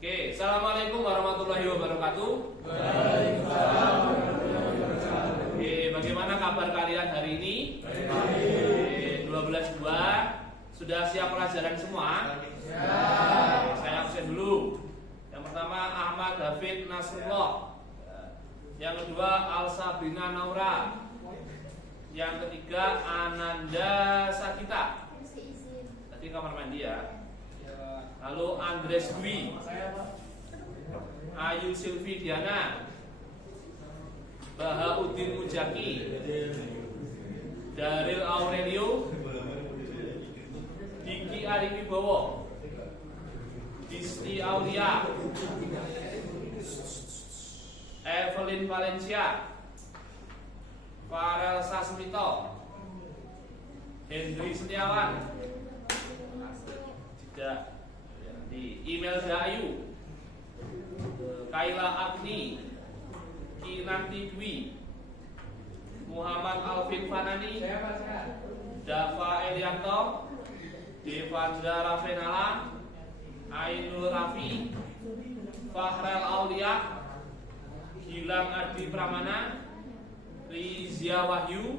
Oke, assalamualaikum warahmatullahi wabarakatuh. Waalaikumsalam warahmatullahi wabarakatuh. Oke, bagaimana kabar kalian hari ini? Baik. 12.2 sudah siap pelajaran semua? Siap. Oke, saya absen dulu. Yang pertama Ahmad David Nasrullah. Yang kedua Al Sabrina Naura. Yang ketiga Ananda Sakita. Tadi kamar mandi ya. Lalu Andres Dwi, Ayu Silvi Diana, Bahauddin Mujaki, Daril Aurelio, Diki Ariwibowo, Disti Aulia, Evelyn Valencia, Farel Sasmito, Hendri Setiawan, tidak di email Dayu, Kaila Agni, Kinanti Dwi, Muhammad Alvin Fanani, Dava Elianto, Devandra Ravenala, Ainul Rafi, Fahrel Aulia, Gilang Adi Pramana, Rizia Wahyu,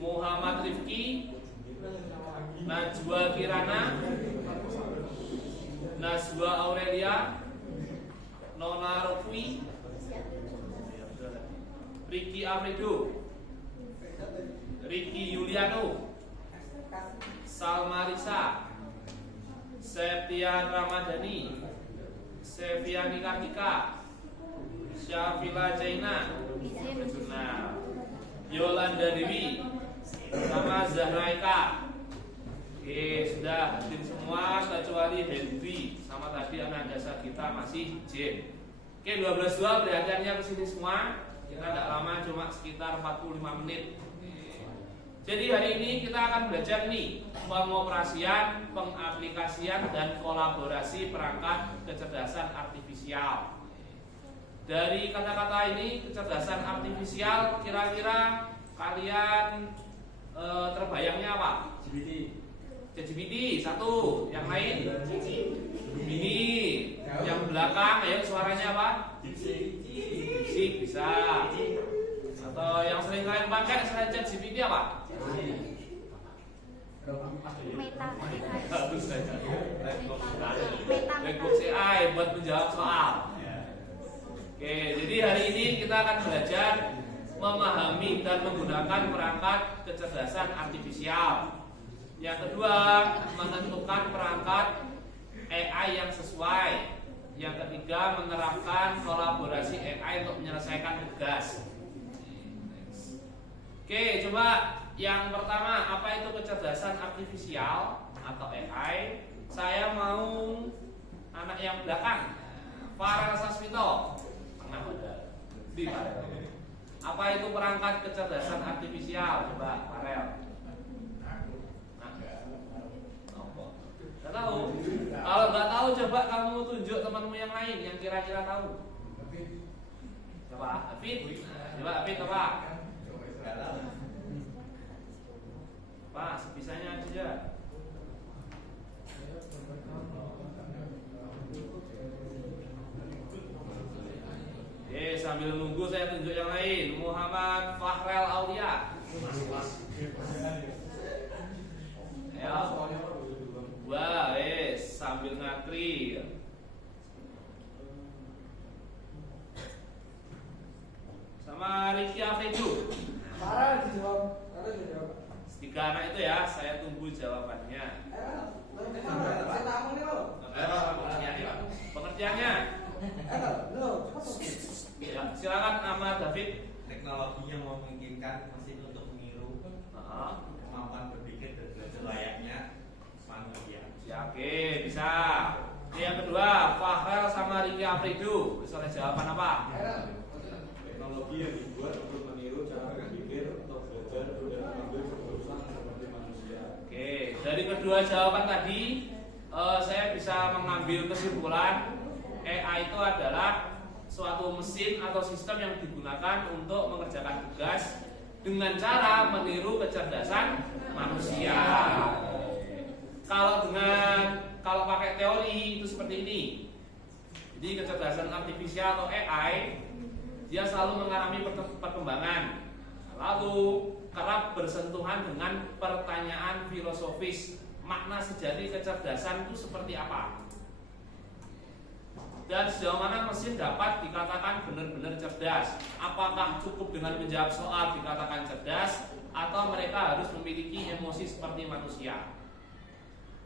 Muhammad Rifki, Najwa Kirana, Nazwa Aurelia, Nona Rofwi, Riki Afrido, Riki Yuliano, Salma Risa, Septian Ramadhani, Seviani Kartika, Syafila Jaina, Yolanda Dewi, sama Zahraika. Oke, sudah hadir semua kecuali Hendri sama tadi Ananda Sakita masih izin. Oke, 12.2 perhatiannya kesini semua. Kita tidak lama, cuma sekitar 45 menit. Jadi hari ini kita akan belajar nih pengoperasian, pengaplikasian dan kolaborasi perangkat kecerdasan artifisial. Dari kata-kata ini kecerdasan artifisial, kira-kira kalian terbayangnya apa? ChatGPT satu, yang lain ini, yang belakang ya suaranya apa? Dipsik bisa. Atau yang sering kalian pakai selain ChatGPT apa? Blackbox AI buat menjawab soal. Oke, jadi hari ini kita akan belajar memahami dan menggunakan perangkat kecerdasan artifisial. Yang kedua, menentukan perangkat AI yang sesuai. Yang ketiga, menerapkan kolaborasi AI untuk menyelesaikan tugas. Oke, coba yang pertama, apa itu kecerdasan artifisial atau AI? Saya mau anak yang belakang, Farel Sasmito. Tengah ada. Di Farel. Apa itu perangkat kecerdasan artifisial? Coba Farel. Nggak tahu. Kalau nggak tahu, coba kamu tunjuk temanmu yang lain yang kira-kira tahu. Coba Afid. Coba Afid coba. Pas, bisanya aja. Oke, sambil nunggu saya tunjuk yang lain. Muhammad Fahrel Aulia. Ayo. Wah, sambil ngantri. Sama Riki Afrido. Tiga anak itu ya, saya tunggu jawabannya. Pengertiannya. Ya, silakan nama David. Teknologi yang memungkinkan mesin untuk meniru kemampuan berpikir dan belajar layaknya manusia. Ya, oke, bisa. Yang kedua, Fahrel sama Riki Afrido. Misalnya jawaban apa? Teknologi yang dibuat untuk meniru cara berpikir atau belajar dan mengambil keputusan seperti manusia. Oke, dari kedua jawaban tadi saya bisa mengambil kesimpulan AI itu adalah suatu mesin atau sistem yang digunakan untuk mengerjakan tugas dengan cara meniru kecerdasan manusia. Kalau dengan kalau pakai teori itu seperti ini. Jadi kecerdasan artifisial atau AI dia selalu mengalami perkembangan, lalu kerap bersentuhan dengan pertanyaan filosofis, makna sejati kecerdasan itu seperti apa, dan sejauh mana mesin dapat dikatakan benar-benar cerdas. Apakah cukup dengan menjawab soal dikatakan cerdas, atau mereka harus memiliki emosi seperti manusia?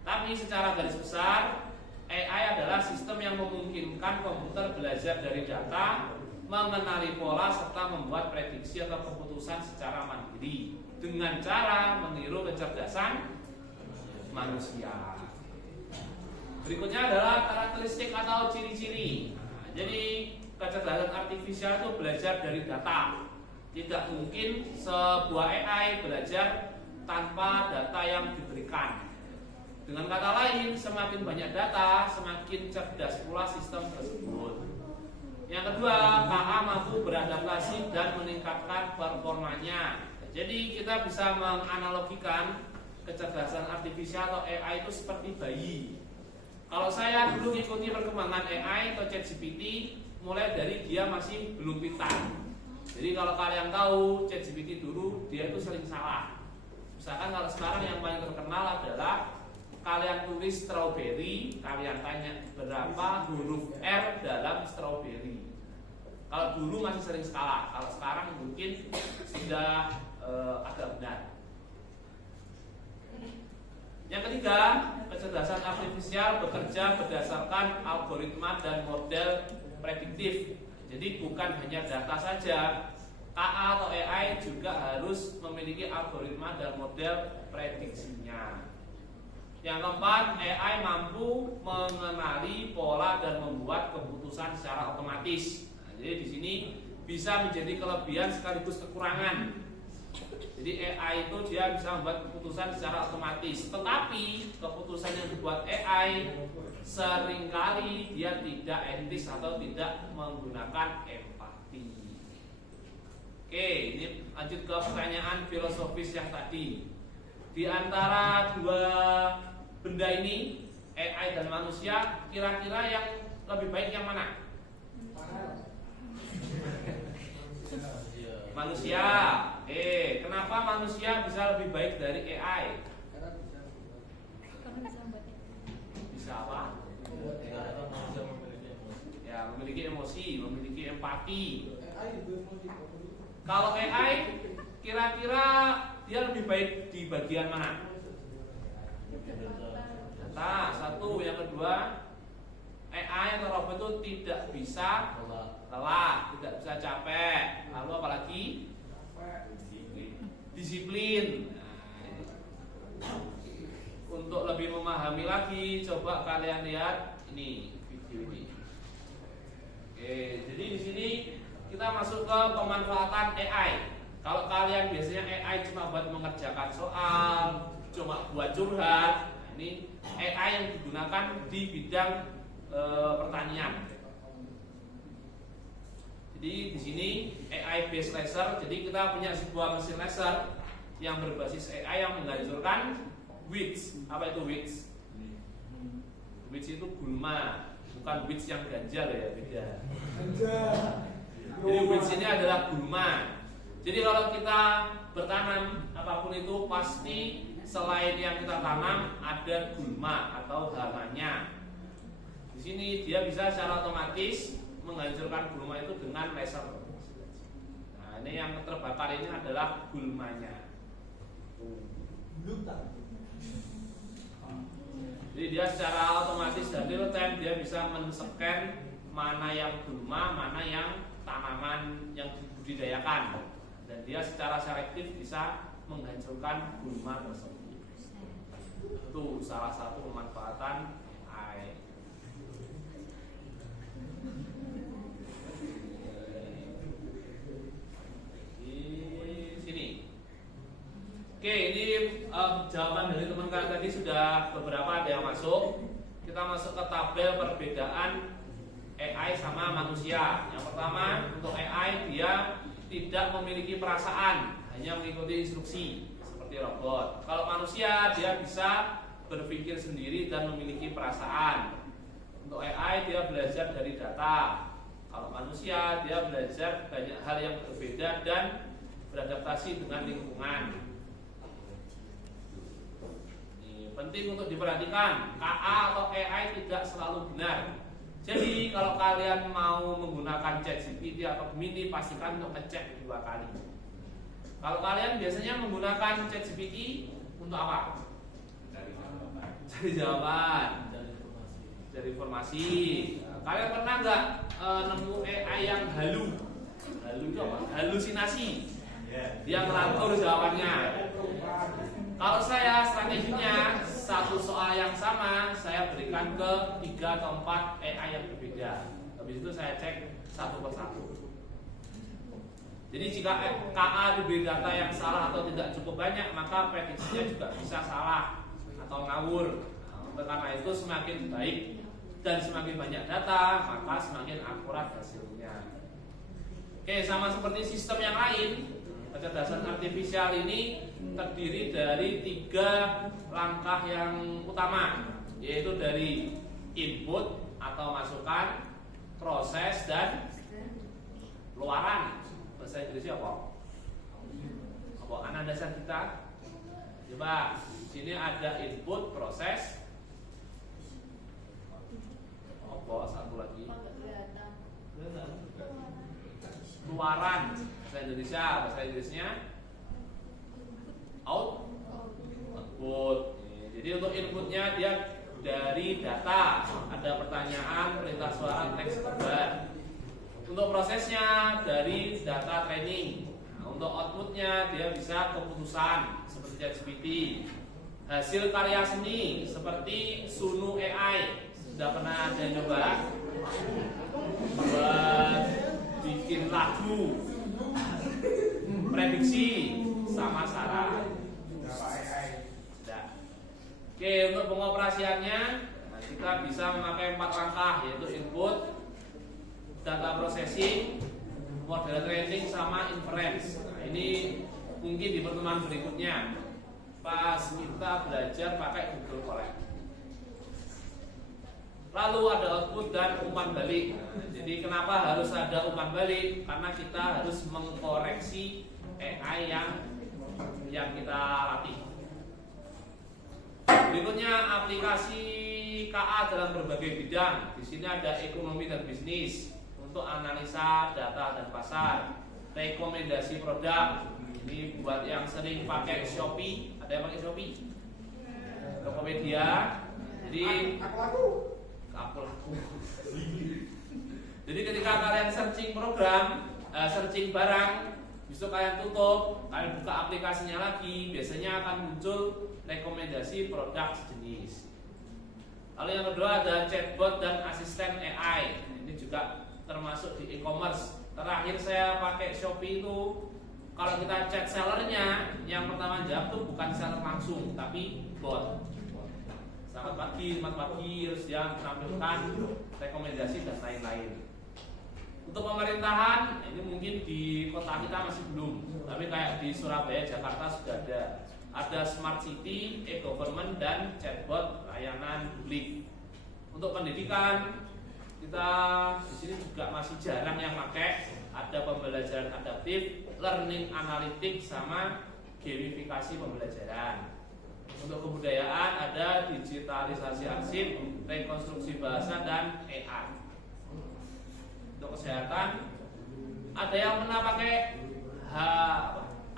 Tapi secara garis besar, AI adalah sistem yang memungkinkan komputer belajar dari data, mengenali pola, serta membuat prediksi atau keputusan secara mandiri dengan cara meniru kecerdasan manusia. Berikutnya adalah karakteristik atau ciri-ciri. Jadi kecerdasan artifisial itu belajar dari data. Tidak mungkin sebuah AI belajar tanpa data yang diberikan. Dengan kata lain, semakin banyak data, semakin cerdas pula sistem tersebut. Yang kedua, KA mampu beradaptasi dan meningkatkan performanya. Jadi kita bisa menganalogikan kecerdasan artifisial atau AI itu seperti bayi. Kalau saya dulu mengikuti perkembangan AI atau ChatGPT, mulai dari dia masih belum pintar. Jadi kalau kalian tahu ChatGPT dulu, dia itu sering salah. Misalkan kalau sekarang yang paling terkenal adalah kalian tulis strawberry, kalian tanya berapa huruf R dalam strawberry. Kalau dulu masih sering salah, kalau sekarang mungkin sudah agak benar. Yang ketiga, kecerdasan artifisial bekerja berdasarkan algoritma dan model prediktif. Jadi bukan hanya data saja, KA atau AI juga harus memiliki algoritma dan model prediksinya. Yang keempat, AI mampu mengenali pola dan membuat keputusan secara otomatis. Nah, jadi di sini bisa menjadi kelebihan sekaligus kekurangan. Jadi AI itu dia bisa membuat keputusan secara otomatis, tetapi keputusan yang dibuat AI seringkali dia tidak etis atau tidak menggunakan empati. Oke, ini lanjut ke pertanyaan filosofis yang tadi. Di antara dua benda ini, AI dan manusia, kira-kira yang lebih baik yang mana? Manusia. Kenapa manusia bisa lebih baik dari AI? Bisa apa? Ya, memiliki emosi, memiliki empati. Kalau AI, kira-kira dia lebih baik di bagian mana? Data, satu. Yang kedua, AI atau robot itu tidak bisa lelah, tidak bisa capek. Lalu apalagi? Disiplin. Untuk lebih memahami lagi, coba kalian lihat ini video ini. Oke, jadi di sini kita masuk ke pemanfaatan AI. Kalau kalian biasanya AI cuma buat mengerjakan soal, cuma buat curhat, ini AI yang digunakan di bidang pertanian. Jadi di sini AI based laser. Jadi kita punya sebuah mesin laser yang berbasis AI yang menghancurkan weeds. Apa itu weeds? Weeds itu gulma, bukan weeds yang ganjal ya, beda. Jadi weeds ini adalah gulma. Jadi kalau kita bertanam apapun itu pasti selain yang kita tanam ada gulma atau hamanya. Di sini dia bisa secara otomatis menghancurkan gulma itu dengan laser. Nah, ini yang terbakar ini adalah gulmanya. Jadi dia secara otomatis dan real time dia bisa men-scan mana yang gulma, mana yang tanaman yang dibudidayakan, dan dia secara selektif bisa menghancurkan gulma tersebut. Itu salah satu pemanfaatan AI. Oke, ini jawaban dari teman kalian tadi sudah beberapa ada yang masuk. Kita masuk ke tabel perbedaan AI sama manusia. Yang pertama, untuk AI dia tidak memiliki perasaan, hanya mengikuti instruksi seperti robot. Kalau manusia dia bisa berpikir sendiri dan memiliki perasaan. Untuk AI dia belajar dari data. Kalau manusia dia belajar banyak hal yang berbeda dan beradaptasi dengan lingkungan. Ini penting untuk diperhatikan. KA atau AI tidak selalu benar. Jadi kalau kalian mau menggunakan ChatGPT atau Gemini, pastikan untuk ngecek 2 kali. Kalau kalian biasanya menggunakan ChatGPT untuk apa? Cari jawaban, cari informasi. Kalian pernah nggak nemu AI yang halu? Halu itu apa? Halusinasi. Dia melantur jawabannya. Kalau saya strateginya satu soal yang sama saya berikan ke 3 atau 4 AI yang berbeda. Habis itu saya cek satu persatu. Jadi jika KA diberi data yang salah atau tidak cukup banyak, maka prediksinya juga bisa salah atau ngawur. Nah, karena itu semakin baik dan semakin banyak data, maka semakin akurat hasilnya. Oke, sama seperti sistem yang lain, kecerdasan artifisial ini terdiri dari 3 langkah yang utama, yaitu dari input atau masukan, proses, dan luaran. Bahasa Inggrisnya apa? Apa anak dasar kita? Coba, di sini ada input, proses, apa satu lagi? Luaran. Bahasa Indonesia, bahasa Inggrisnya output. Jadi untuk inputnya dia dari data, ada pertanyaan, perintah suara, teks, gambar. Untuk prosesnya dari data training. Nah, untuk outputnya dia bisa keputusan seperti ChatGPT. Hasil karya seni seperti Sunu AI. Sudah pernah ada coba buat bikin lagu, prediksi sama Sarah. Oke, untuk pengoperasiannya kita bisa memakai 4 langkah, yaitu input, data processing, model training, sama inference. Nah, ini mungkin di pertemuan berikutnya pas kita belajar pakai Google Colab. Lalu ada output dan umpan balik. Nah, jadi kenapa harus ada umpan balik? Karena kita harus mengkoreksi AI yang kita latih. Berikutnya aplikasi KA dalam berbagai bidang. Di sini ada ekonomi dan bisnis untuk analisa data dan pasar, rekomendasi produk. Ini buat yang sering pakai Shopee. Ada yang pakai Shopee? Tokopedia. Jadi aku. Jadi ketika kalian searching program, searching barang, besok kalian tutup, kalian buka aplikasinya lagi, biasanya akan muncul rekomendasi produk sejenis. Lalu yang kedua ada chatbot dan asisten AI. Ini juga termasuk di e-commerce. Terakhir saya pakai Shopee itu, kalau kita chat sellernya, yang pertama jawab tuh bukan seller langsung, tapi bot. Selamat pagi, terus dia menampilkan rekomendasi dan lain-lain. Untuk pemerintahan, ini mungkin di kota kita masih belum, tapi kayak di Surabaya, Jakarta sudah ada. Ada smart city, e-government, dan chatbot layanan publik. Untuk pendidikan, kita di sini juga masih jarang yang pakai. Ada pembelajaran adaptif, learning analytics, sama gamifikasi pembelajaran. Untuk kebudayaan ada digitalisasi arsip, rekonstruksi bahasa, dan AI. Untuk kesehatan ada yang pernah pakai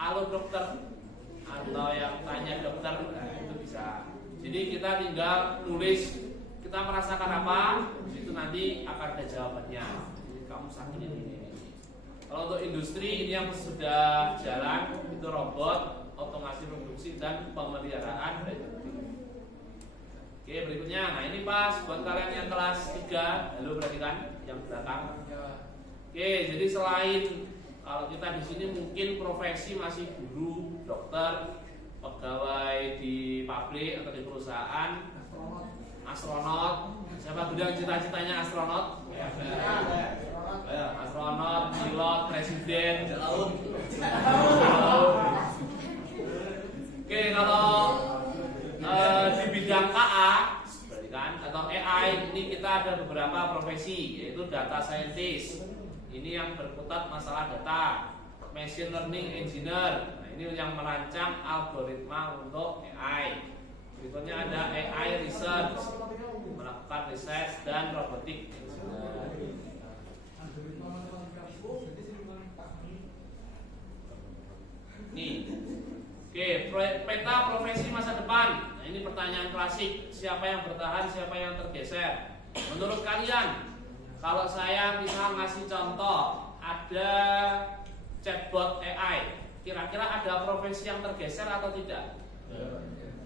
halo dokter atau yang tanya dokter, itu bisa. Jadi kita tinggal tulis kita merasakan apa, itu nanti akan ada jawabannya. Jadi kamu sakit ini. Kalau untuk industri ini yang sudah jalan itu robot, otomasi produksi, dan pemeliharaan prediktif. Oke, berikutnya, nah ini pas buat kalian yang kelas 3, lalu perhatikan yang belakang. Oke, jadi selain kalau kita di sini mungkin profesi masih guru, dokter, pegawai di pabrik atau di perusahaan, astronot. Siapa yang cita-citanya astronot? Astronot, pilot, presiden. Oke, kalau di bidang kita ada beberapa profesi, yaitu data scientist. Ini yang berkutat masalah data. Machine learning engineer. Nah, ini yang merancang algoritma untuk AI. Berikutnya ada AI research, melakukan riset dan robotik engineer. Nih, oke, peta profesi masa depan. Nah, ini pertanyaan klasik. Siapa yang bertahan, siapa yang tergeser? Menurut kalian, kalau saya misal ngasih contoh, ada chatbot AI, kira-kira ada profesi yang tergeser atau tidak?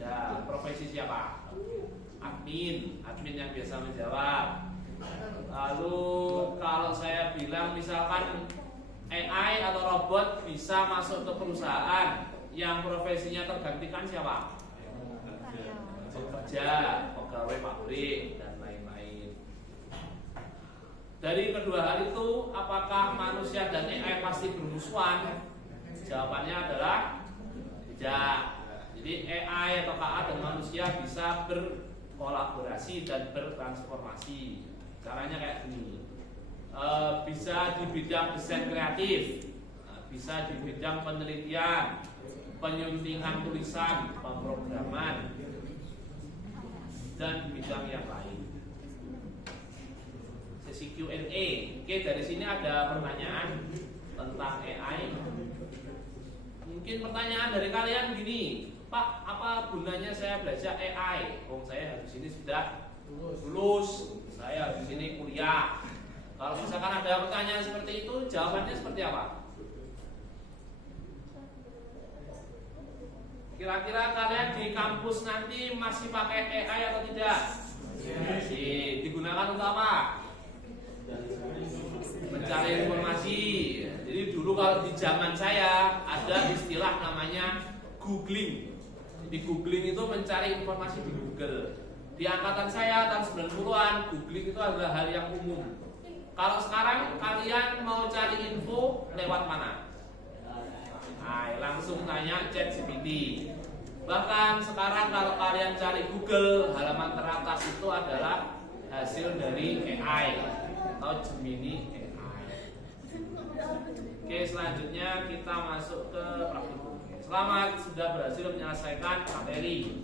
Ya, profesi siapa? Admin yang biasa menjawab. Lalu kalau saya bilang misalkan AI atau robot bisa masuk ke perusahaan, yang profesinya tergantikan siapa? Pekerja, pegawai pabrik dan lain-lain. Dari kedua hal itu, apakah manusia dan AI pasti bermusuhan? Jawabannya adalah tidak. Jadi AI atau KA dan manusia bisa berkolaborasi dan bertransformasi. Caranya kayak gini. Bisa di bidang desain kreatif, bisa di bidang penelitian, penyuntingan tulisan, pemrograman, dan bidang yang lain. Sesi Q&A. Oke, dari sini ada pertanyaan tentang AI. Mungkin pertanyaan dari kalian gini, Pak, apa gunanya saya belajar AI? Saya habis ini sudah lulus, saya habis ini kuliah. Kalau misalkan ada pertanyaan seperti itu, jawabannya seperti apa? Kira-kira kalian di kampus nanti masih pakai AI atau tidak? Masih. Digunakan untuk apa? Mencari informasi. Jadi dulu kalau di zaman saya ada istilah namanya googling. Jadi googling itu mencari informasi di Google. Di angkatan saya tahun 90-an, googling itu adalah hal yang umum. Kalau sekarang kalian mau cari info lewat mana? Nah, langsung tanya ChatGPT. Bahkan sekarang kalau kalian cari Google, halaman teratas itu adalah hasil dari AI atau Gemini AI. Oke, selanjutnya kita masuk ke praktikum. Selamat sudah berhasil menyelesaikan materi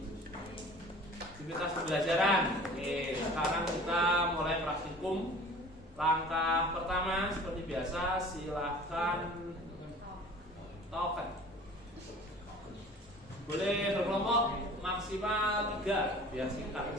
aktivitas pembelajaran. Oke, sekarang kita mulai praktikum. Langkah pertama seperti biasa, silahkan token. Boleh berkelompok maksimal 3 biar singkat.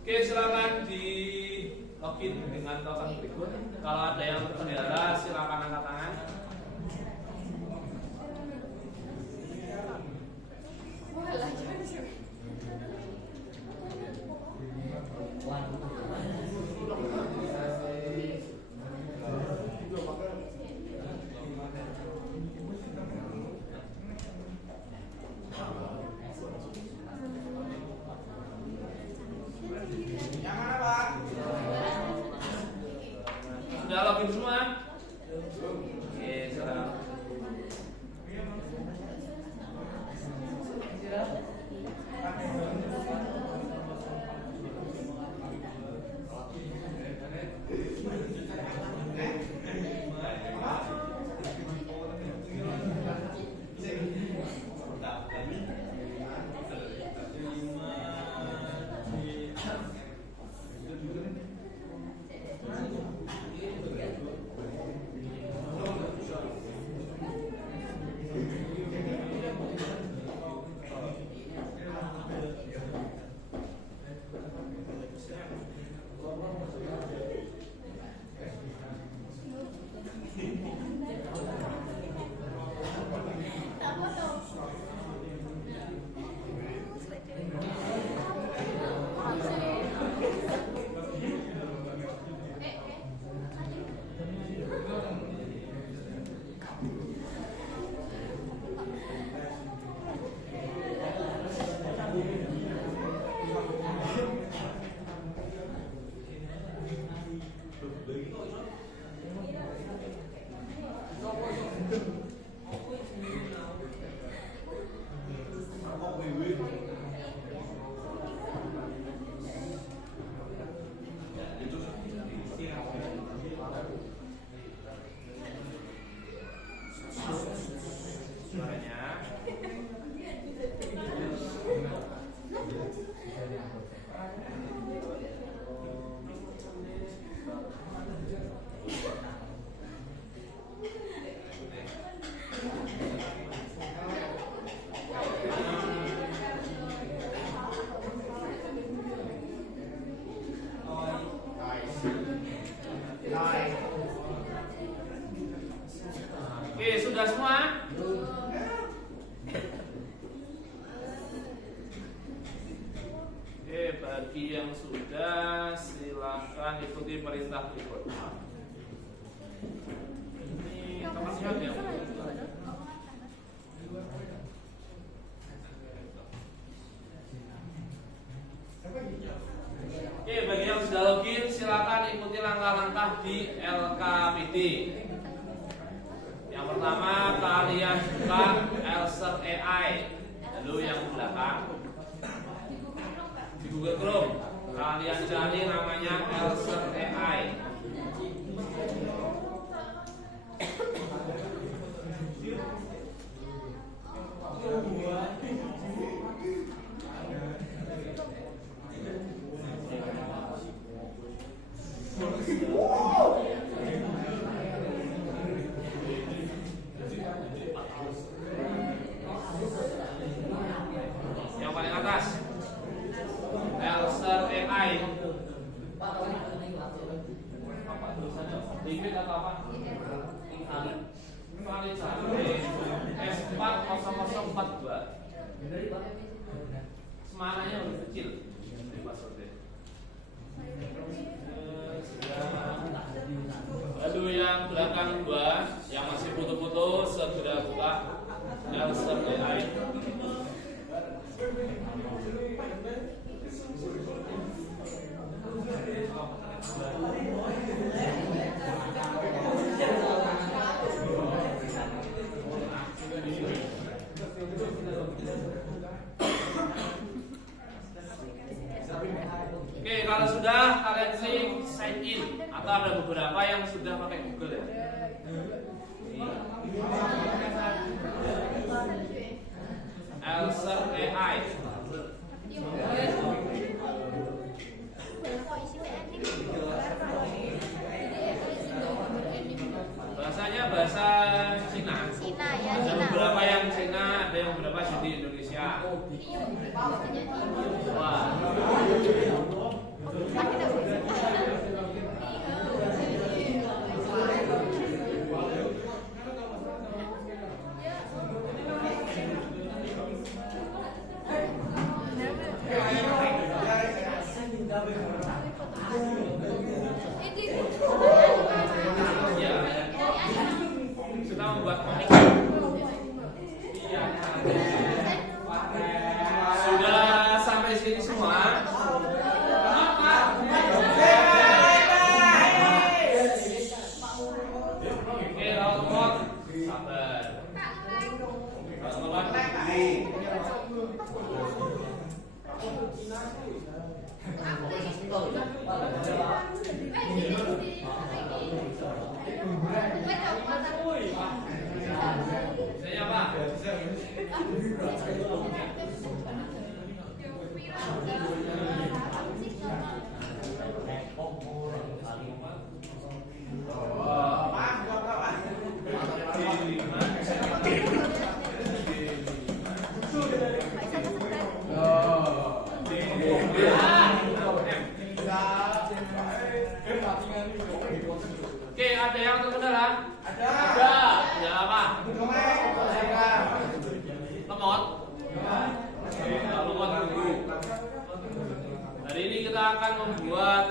Oke, silakan di login dengan token berikut. Kalau ada yang terkendala, silakan angkat tangan. Yang mana, Pak? Sudah login semua? Oke, sudah semua? Oke, bagi yang sudah silakan ikuti perintah berikut. Ini teman lihat ya. Oke, bagi yang sudah login silakan ikuti langkah-langkah di LKPD. Yang pertama kalian buka Elser AI. Lalu yang belakang di Google Chrome kalian cari namanya Elser AI. Yang paling atas Elser AI. Dikit atau apa? Kali cari S40042. Semananya lebih kecil dari passwordnya. Lalu yang belakang 2 yang masih foto-foto segera buka Elser AI. Oke, kalau sudah kalian klik sign in atau ada beberapa yang sudah pakai Google ya. Elser AI. Bahasanya bahasa Cina. Ada beberapa yang Cina, ada yang beberapa di Indonesia. Wah. Kita membuat komik. Sudah sampai sini semua? Oke, Lord, sabar. Saya apa? Oke, ada yang terkendala? Ada. Ya apa? Lemot. Lemot dulu. Hari ini kita akan membuat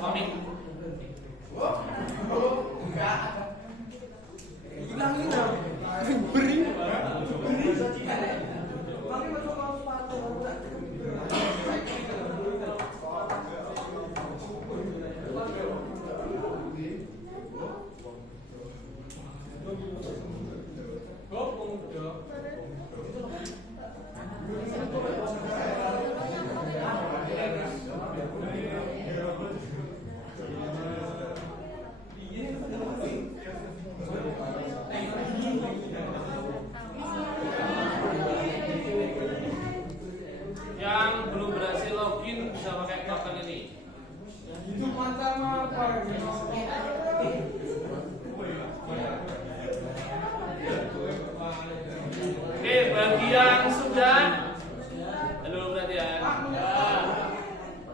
komik. Oke, bagi yang sudah, halo perhatian.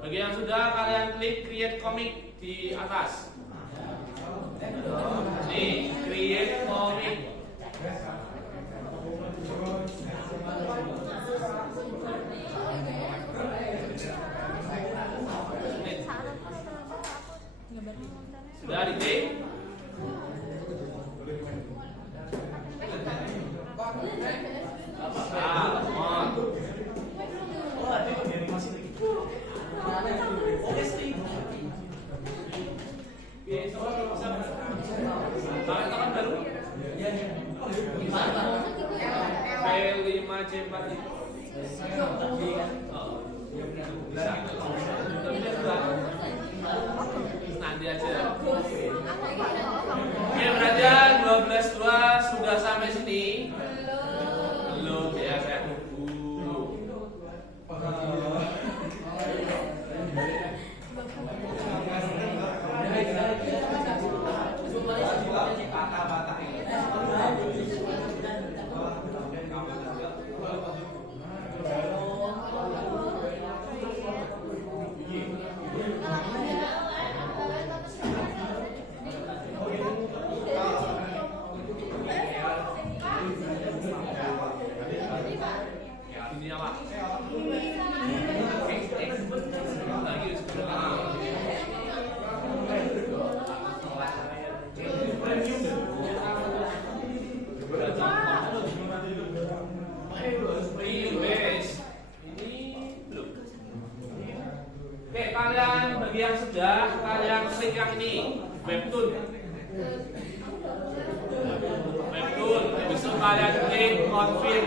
Bagi yang sudah, kalian klik create comic di atas. Nih, create comic. Sudah diklik? Tangan baru. P5C4 itu. Nanti aja. Oke, perhatian 12.2 sudah sampai sini. Belum ya, saya tunggu. Ini apa? Oke, kalian bagi yang sudah, kalian klik yang ini, webtoon. Webtoon, habis itu kalian klik confirm.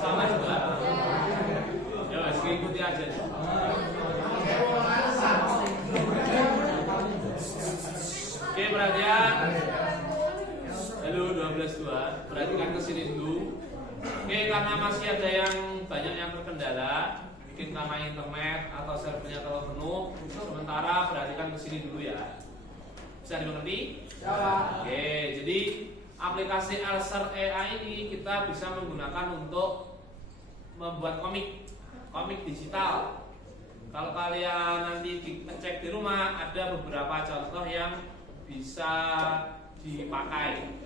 Sama juga. Ya, ikuti aja. Oke, perhatian. Halo 12.2, perhatikan ke sini dulu. Oke, karena masih ada yang banyak yang terkendala, mungkin karena internet atau servernya terlalu penuh, sementara perhatikan ke sini dulu ya. Bisa dimengerti? Ya. Oke, jadi aplikasi Elser AI ini kita bisa menggunakan untuk membuat komik digital. Kalau kalian nanti cek di rumah, ada beberapa contoh yang bisa dipakai.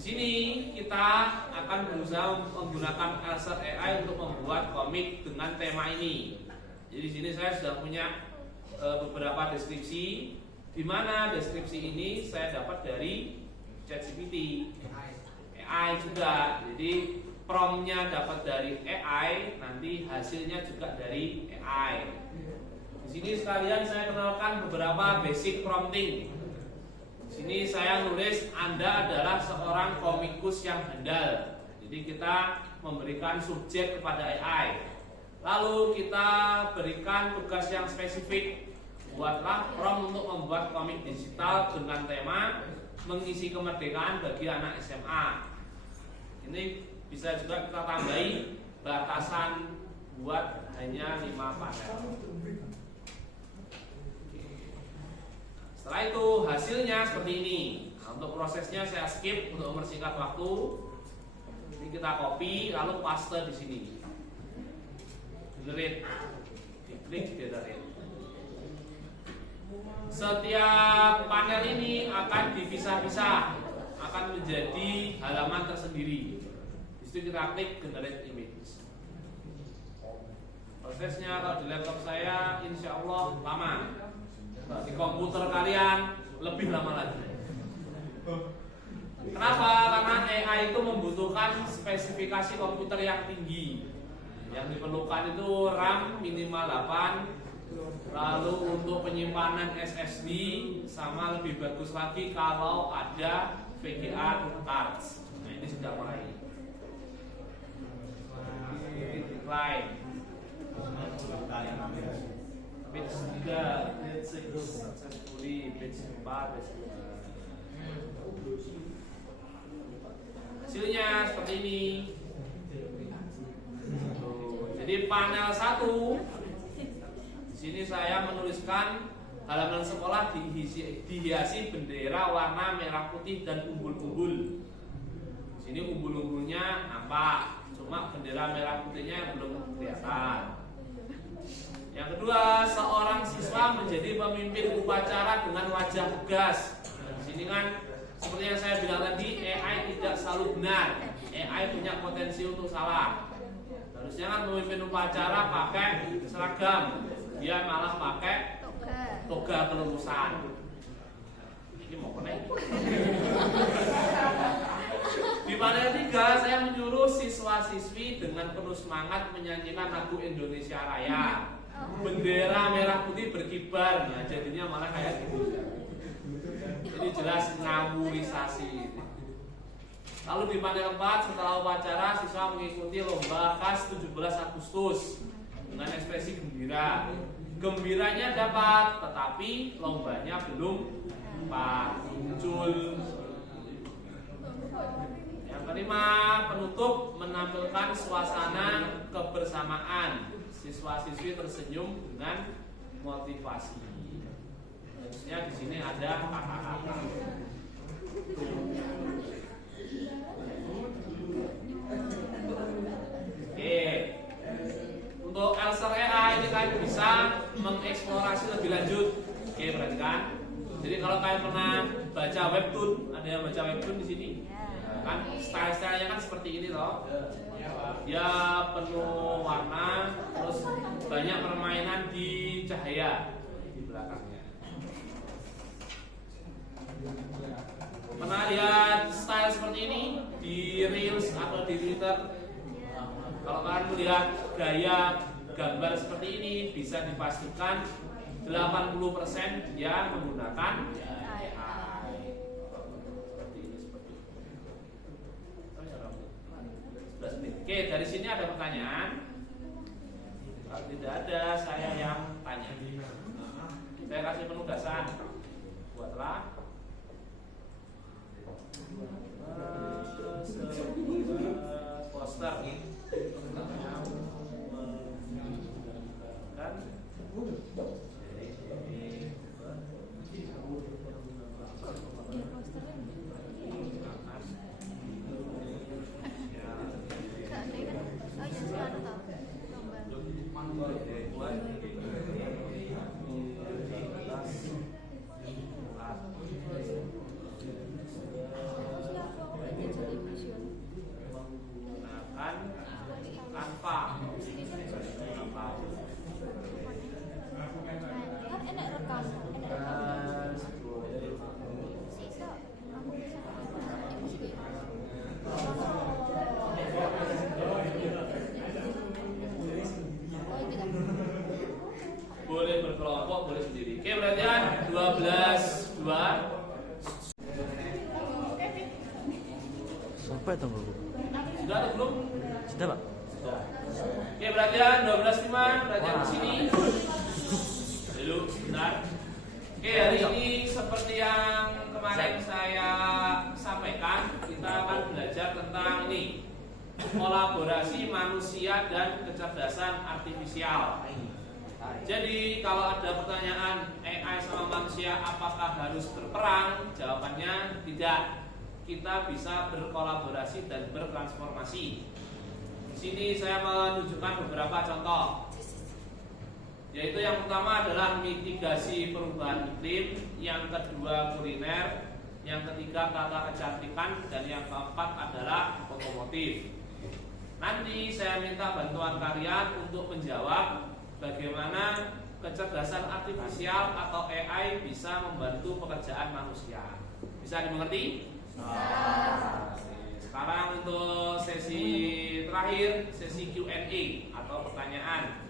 Di sini kita akan berusaha menggunakan Elser AI untuk membuat komik dengan tema ini. Jadi di sini saya sudah punya beberapa deskripsi, di mana deskripsi ini saya dapat dari ChatGPT, AI juga. Jadi promptnya dapat dari AI, nanti hasilnya juga dari AI. Di sini sekalian saya kenalkan beberapa basic prompting. Di sini saya nulis Anda adalah seorang komikus yang handal. Jadi kita memberikan subjek kepada AI. Lalu kita berikan tugas yang spesifik. Buatlah prompt untuk membuat komik digital dengan tema mengisi kemerdekaan bagi anak SMA. Ini bisa juga kita tambahi batasan buat hanya 5 panel. Setelah itu hasilnya seperti ini. Nah, untuk prosesnya saya skip untuk mempersingkat waktu. Ini kita copy lalu paste di sini. Generate, diklik generate. Setiap panel ini akan dipisah-pisah, akan menjadi halaman tersendiri. Di situ kita klik generate image. Prosesnya kalau di laptop saya insya Allah lama. Di komputer kalian lebih lama lagi. Kenapa? Karena AI itu membutuhkan spesifikasi komputer yang tinggi. Yang diperlukan itu RAM minimal 8. Lalu untuk penyimpanan SSD sama lebih bagus lagi kalau ada VGA cards. Nah ini sudah mulai. Decline. Page 3, page 6, successfully, page 4, page 5. Hasilnya seperti ini. Jadi panel 1 sini saya menuliskan halaman sekolah dihiasi bendera warna merah putih dan umbul-umbul. Sini umbul-umbulnya nampak, cuma bendera merah putihnya yang belum kelihatan. Yang kedua, seorang siswa menjadi pemimpin upacara dengan wajah tegas. Nah, di sini kan seperti yang saya bilang tadi, AI tidak selalu benar. AI punya potensi untuk salah. Harusnya kan pemimpin upacara pakai seragam, dia malah pakai toga kelulusan. Ini mau kena. Di panel 3 saya menyuruh siswa-siswi dengan penuh semangat menyanyikan lagu Indonesia Raya. Bendera merah putih berkibar. Nah, jadinya malah kayak gitu. Ini jelas ngawurisasi. Lalu di panel 4 setelah upacara siswa mengikuti lomba khas 17 Agustus dengan ekspresi gembira. Gembiranya dapat, tetapi lombanya belum muncul. Yang kelima, penutup menampilkan suasana kebersamaan. Siswa-siswi tersenyum dengan motivasi. Harusnya di sini ada kata-kata. Oke. Untuk Elser AI ini kalian bisa mengeksplorasi lebih lanjut. Oke, perhatikan. Jadi kalau kalian pernah baca webtoon, ada yang baca webtoon di sini? Kan style-stylenya kan seperti ini loh. Dia penuh warna, terus banyak permainan di cahaya di belakangnya. Pernah lihat style seperti ini di Reels atau di Twitter? Kalau kalian melihat gaya gambar seperti ini, bisa dipastikan 80% dia menggunakan AI. Oke, dari sini ada pertanyaan. Kalau tidak ada, saya yang tanya. Saya kasih penugasan. Buatlah poster boleh berkelompok, boleh sendiri. Oke, berarti 12-2. Sampai atau belum? Sudah atau belum? Sudah, Pak. Sudah. Oke, perhatian 12-5, perhatian di sini. Dulu, sebentar. Oke, hari ini seperti yang kemarin saya sampaikan, kita akan belajar tentang ini, kolaborasi manusia dan kecerdasan artifisial. Jadi kalau ada pertanyaan AI sama manusia apakah harus berperang? Jawabannya tidak. Kita bisa berkolaborasi dan bertransformasi. Di sini saya menunjukkan beberapa contoh. Yaitu yang pertama adalah mitigasi perubahan iklim, yang kedua kuliner, yang ketiga tata kecantikan, dan yang keempat adalah otomotif. Nanti saya minta bantuan kalian untuk menjawab bagaimana kecerdasan artifisial atau AI bisa membantu pekerjaan manusia. Bisa dimengerti? Sekarang untuk sesi terakhir, sesi Q&A atau pertanyaan.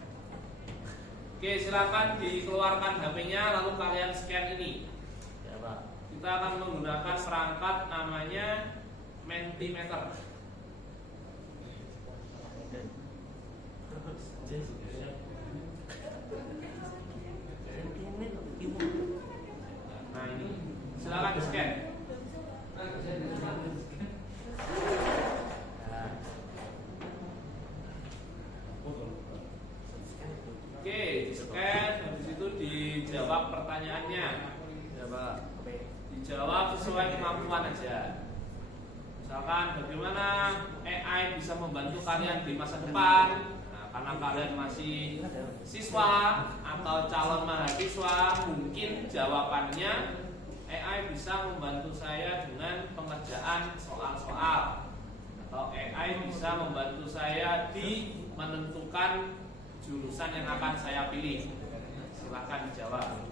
Oke, silakan dikeluarkan HP-nya lalu kalian scan ini. Ya, Pak. Kita akan menggunakan perangkat namanya Mentimeter. Nah, ini silakan di scan. Oke, di scan. pertanyaannya. Ya, Pak. Dijawab sesuai kemampuan aja. Misalkan bagaimana AI bisa membantu kalian di masa depan. Nah, karena kalian masih siswa atau calon mahasiswa, mungkin jawabannya AI bisa membantu saya dengan pengerjaan soal-soal, atau AI bisa membantu saya di menentukan jurusan yang akan saya pilih. Silahkan dijawab.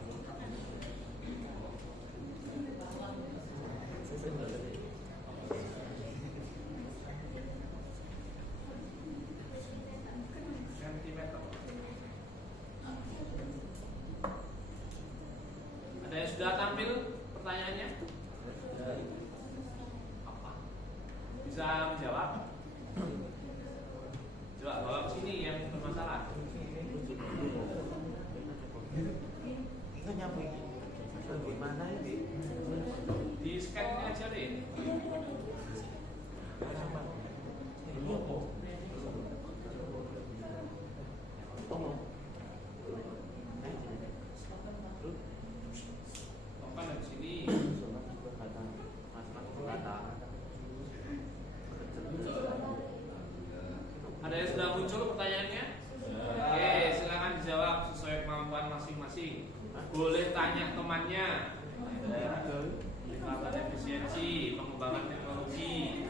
Ada yang sudah tampil pertanyaannya? Apa? Bisa menjawab? Coba bawa ke sini yang bermasalah. Itu nyambung gimana ini? Di scan ini aja deh. Bukan di sini. Ada yang sudah muncul pertanyaannya? Oke, silakan dijawab sesuai kemampuan masing-masing. Boleh tanya temannya. Peningkatan efisiensi, pengembangan teknologi.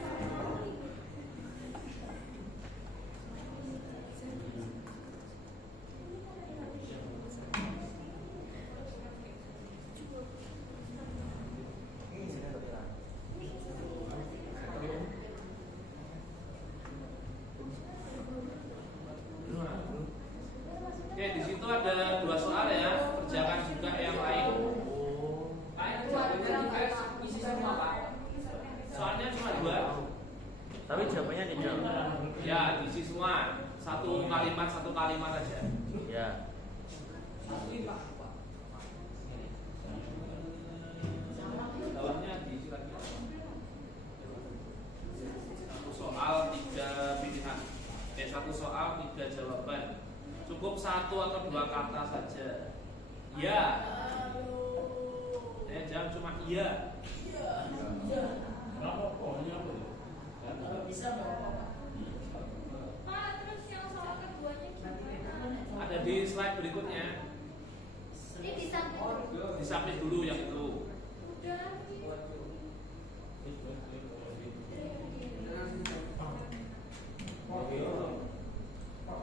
Oke, di situ ada 2 soal ya. Kerjakan juga yang lain. Soalnya cuma 2. Tapi jawabannya tidak. Ya, diisi semua. Satu kalimat aja. Ya. Dalamnya diisi lagi. Satu soal 3 pilihan. Satu soal 3 jawaban. Cukup 1 atau 2 kata saja. Ya. Jawab cuma iya. Pak, terus yang soal keduanya gimana? Ada di slide berikutnya. Ini disamping. Disubmit dulu yang itu. Udah.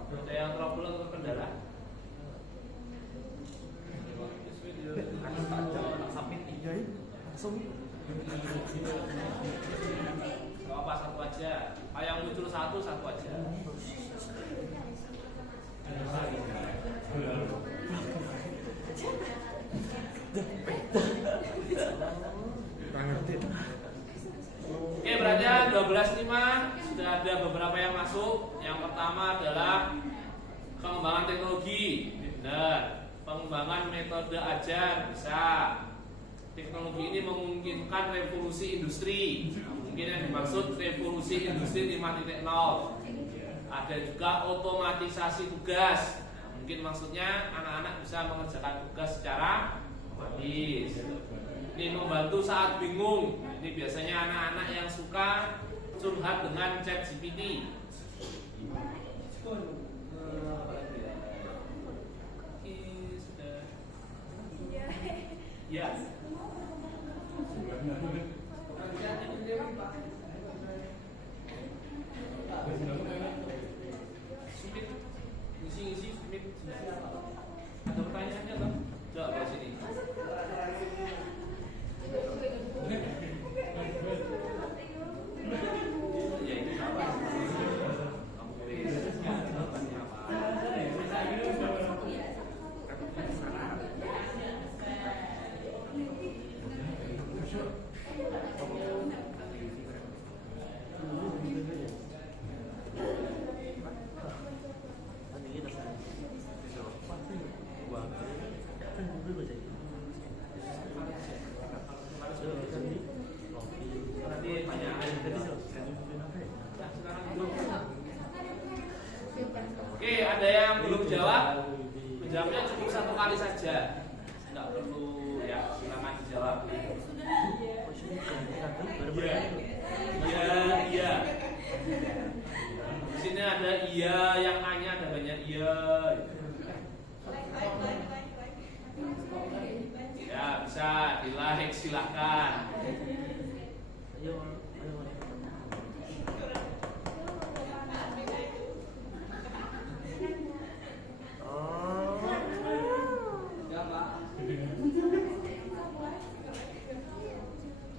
Ada yang trouble atau kendala? Gak apa, 1 aja. Yang muncul 1 aja. Oke, berarti 12.5 sudah ada beberapa yang masuk. Yang pertama adalah pengembangan teknologi, benar. Pengembangan metode ajar, bisa. Teknologi ini memungkinkan revolusi industri. Mungkin yang dimaksud revolusi industri 5.0. Ada juga otomatisasi tugas. Mungkin maksudnya anak-anak bisa mengerjakan tugas secara otomatis. Ini membantu saat bingung. Ini biasanya anak-anak yang suka curhat dengan ChatGPT. Ya. Isi submit. Ada pertanyaannya kan? Coba dari sini. Ya ini apa? Kamu tulis. Jawabannya apa? Oke, ada yang belum jawab? Menjawabnya cukup 1 kali saja. nggak perlu ya, silakan dijawab. Iya. Di sini ada iya, yang A-nya ada banyak iya. Ya bisa di like, silahkan. Ayo.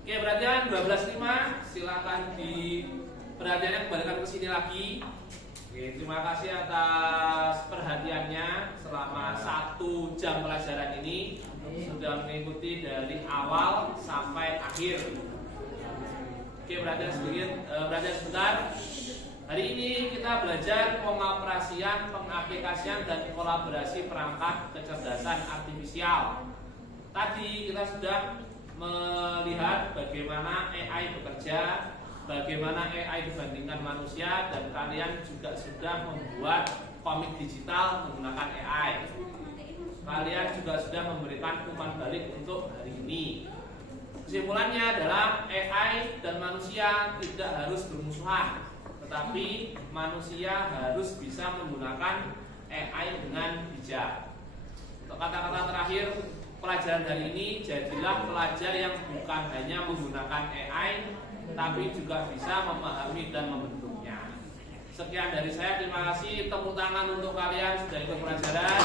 Oke, perhatian 12.5, silakan di perhatiannya kembalikan ke sini lagi. Oke, terima kasih atas perhatiannya selama 1 jam pelajaran ini, sudah mengikuti dari awal sampai akhir. Oke, perhatian sebentar. Hari ini kita belajar pengoperasian, pengaplikasian dan kolaborasi perangkat kecerdasan artifisial. Tadi kita sudah melihat bagaimana AI bekerja, bagaimana AI dibandingkan manusia, dan kalian juga sudah membuat komik digital menggunakan AI. Kalian juga sudah memberikan umpan balik untuk hari ini. Kesimpulannya adalah AI dan manusia tidak harus bermusuhan, tetapi manusia harus bisa menggunakan AI dengan bijak. Untuk kata-kata terakhir pelajaran hari ini, jadilah pelajar yang bukan hanya menggunakan AI, tapi juga bisa memahami dan membentuknya. Sekian dari saya, terima kasih. Tepuk tangan untuk kalian sudah ikut pelajaran.